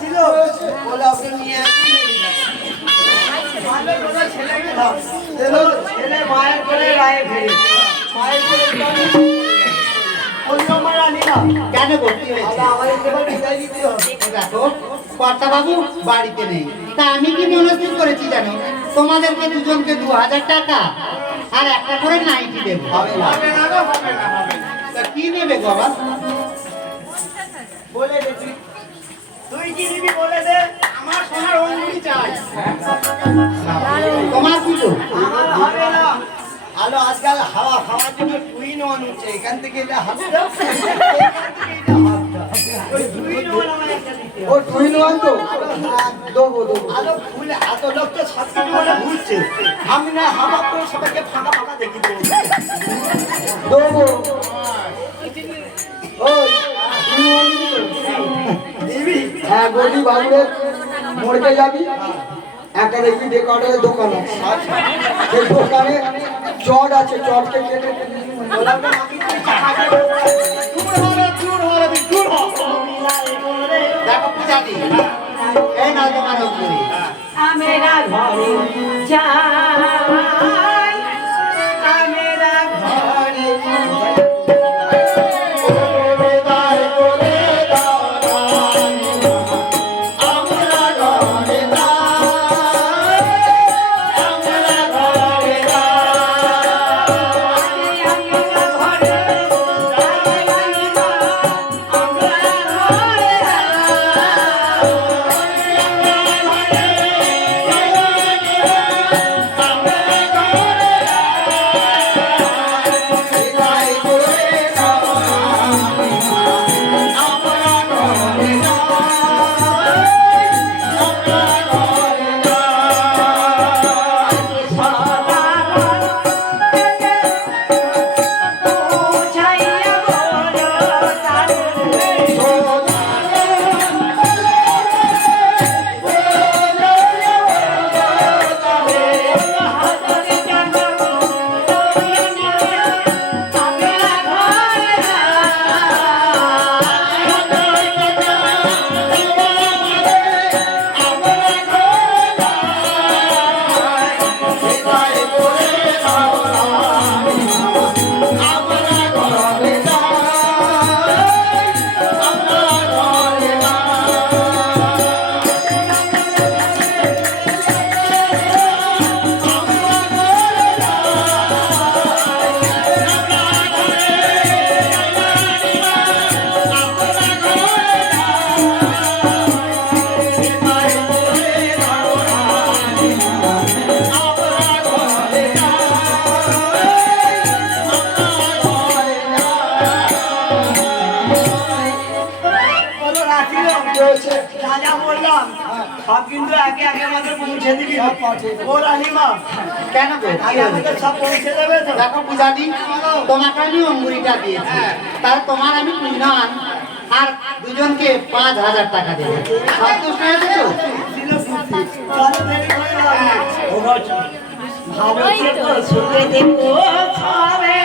ছিল বলে আপনি নিয়ে ছেলে মায়ের করে রায়ে ফেলে মায়ের করে কেন ভর্তি হয়েছে? দেখো কর্তা বাবু বাড়িতে নেই, তা আমি কি মনস্থির করেছি জানো, তোমাদেরকে দুজনকে 2000 টাকা আর একটা করে নাইটি দেবো। তা কি নেবে বাবা? বলে দে তুই কি নিবি বলে দে। আমার সোনার অঙ্গুলি চাই। তোমার কি তো আমার হবে না। আলো আজকাল হাওয়া খাওয়ার জন্য টুইন ওয়ান হচ্ছে, এখান থেকে এটা হাতে দাও, এখান থেকে এটা হাত দাও। ওই টুইন ওয়ান আমার একটা দিতে হবে। ও টুইন ওয়ান তো দেবো দেবো। আলো ফুলে এত লোক তো সব কিছু বলে ঘুরছে, আমি না হাওয়া করে সবাইকে ফাঁকা ফাঁকা দেখি দেবো। দেবো ওই টুইন ওয়ান দিবি? হ্যাঁ গলি বাবুরের মোড়কে যাবি, একটা দেখবি ডেকর্ডারের দোকান আছে, সেই দোকানে চট আছে, চটকে কেটে দেখো পূজা দি এই না তোমার অঙ্গুলি। আমেরা ঘরে যাই, আমেরা ঘরে সব কিন্তু আগে আগে আমাদের পৌঁছে দিবি। ও রানীমা কেন গো? আগে আমাদের সব পৌঁছে দেবে তো? দেখো পূজা দি তোমাকে আমি অঙ্গুরিটা দিয়েছি, তাহলে তোমার আমি কুইনান আর দুজনকে 5000 টাকা দেবো। সন্তুষ্ট হয়েছে তো? চলো দেরি হয়ে যাবে। ভালো ওই তো শুনে দেখো সবে